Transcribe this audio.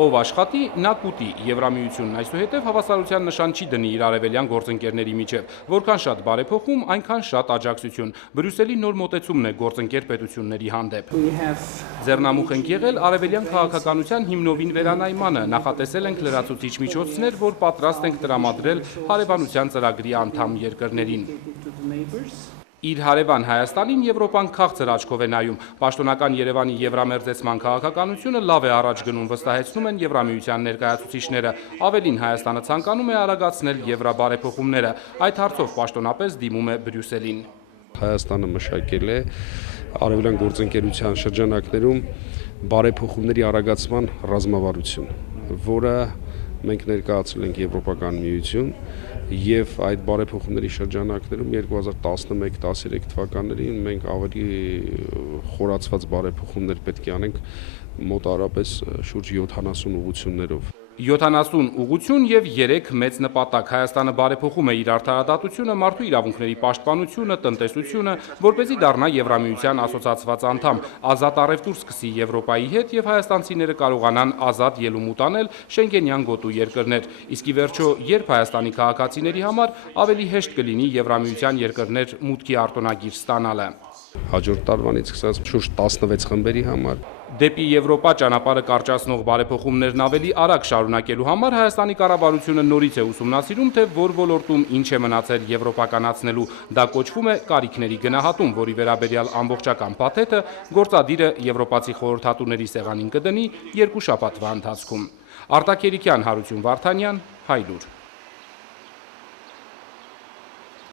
Ով աշխատի, նա կուտի։ Եվրամիությունն այսուհետև հավասարության նշան չի դնի իր արևելյան գործընկերների միջև։ Որքան շատ բարեփոխում, այնքան շատ աջակցություն։ Բրյուսելի նոր մոտեցումն է գործընկեր պետությունների հանդեպ։ Ձեռնամուխ ենք եղել արևելյան քաղաքականության հիմնովին վերանայմանը, նախատեսել ենք լրացուցիչ միջոցներ, որ պատրաստ ենք տրամադրել հարևանության ծրագրի անդամ երկրներին։ Իր հարևան Հայաստանին Եվրոպան քաղցր աչքով է նայում։ Պաշտոնական Երևանի եվրամերձեցման քաղաքականությունը լավ է առաջ գնում, վստահեցնում են Եվրամիության ներկայացուցիչները։ Ավելին, Հայաստանը ցանկանում է արագացնել եվրաբարեփոխումները։ Այդ հարցով պաշտոնապես դիմում է Բրյուսելին։ Հայաստանը մշակել է արևելյան գործընկերության շրջանակներում բարեփոխումների արագացման ռազմավարություն, որը մենք ներկայացրել ենք Եվրոպական միություն եւ այդ բարեփոխումների շրջանակներում 2011-13 թվականներին մենք ավելի խորացված բարեփոխումներ պետք է անենք մոտարապես շուրջ 70 ուղղություններով։ 70 ուղղություն եւ 3 մեծ նպատակ։ Հայաստանը բարեփոխում է իր արդարադատությունը, մարդու իրավունքների պաշտպանությունը, տնտեսությունը, որպեսզի դառնա Եվրամիության ասոցիացված անդամ, ազատ առևտուր սկսի Եվրոպայի հետ եւ հայաստանցիները կարողանան ազատ ելումուտ անել Շենգենյան գոտու երկրներ։ Իսկ ի վերջո, երբ Հայաստանի քաղաքացիների համար ավելի հեշտ կլինի Եվրամիության երկրներ մուտքի արտոնագիր ստանալը։ Հաջորդ տարվանից սկսած շուրջ 16 խմբերի համար Դեպի Եվրոպա ճանապարհը կարճացնող բարեփոխումներն ավելի արագ շարունակելու համար Հայաստանի կառավարությունը նորից է ուսումնասիրում, թե որ ոլորտում ինչ է մնացել եվրոպականացնելու։ Դա կոչվում է կարիքների գնահատում, որի վերաբերյալ ամբողջական փաթեթը գործադիրը եվրոպացի խորհրդատուների սեղանին կդնի 2 շաբաթվա ընթացքում։ Արտակ Երիքյան, Հարություն Վարդանյան, Հայլուր։